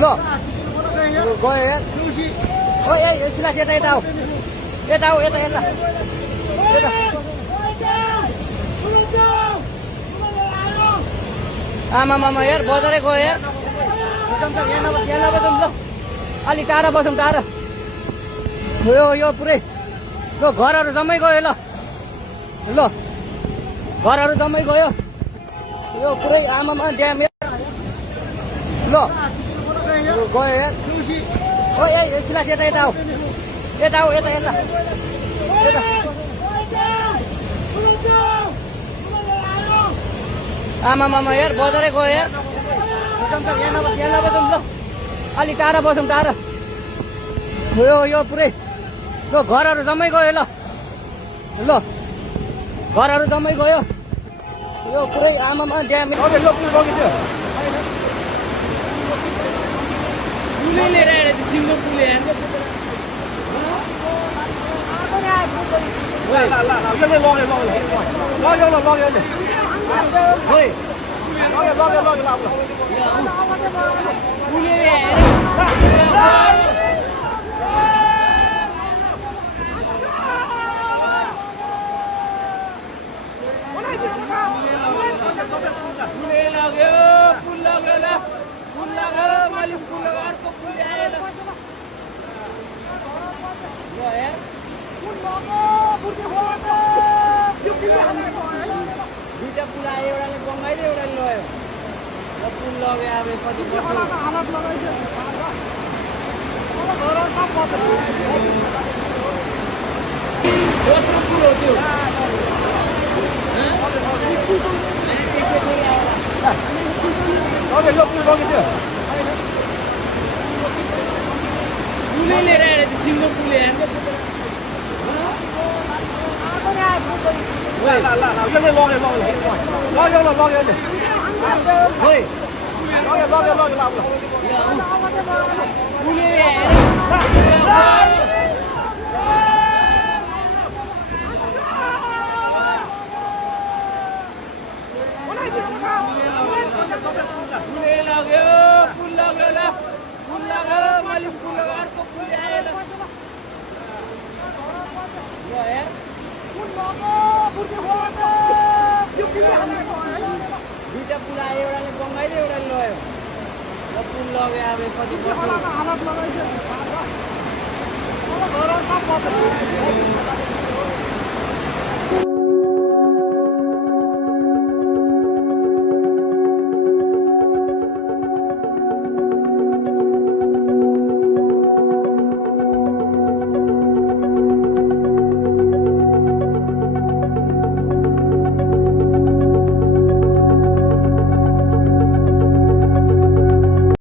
ल गयो यार ओ ए सिलास यता यता आऊ यता आऊ यता यता यता आमा यार बजारै गयो यार यहाँ नबसौँ ल अलि टाढा बसौँ टाढा यो पुरै ल घरहरू जम्मै गयो ल घरहरू जम्मै गयो यो पुरै आमामा ड्याम ल गयो यार ओ ए सिलास यता यता आऊ यता आऊ यता यता यता आमा यार बजारै गयो यार यहाँ नबसौँ ल अलि टाढा बसौँ टाढा यो पुरै ल घरहरू जम्मै गयो ल घरहरू जम्मै गयो यो पुरै आमामा ड्याम पुलै लिएर आएर चाहिँ सिङ्गो पुल दुईटा पुल आयो एउटाले बङ्गाइले एउटाले लयो पुल लग्यो अब कति यत्रो पुल हो त्यो पुलै लिएर आएर चाहिँ सिङ्गो पुल दुईटा पुल आयो एउटाले बङ्गाइले एउटाले लयो पुल लग्यो अब कति वर्ष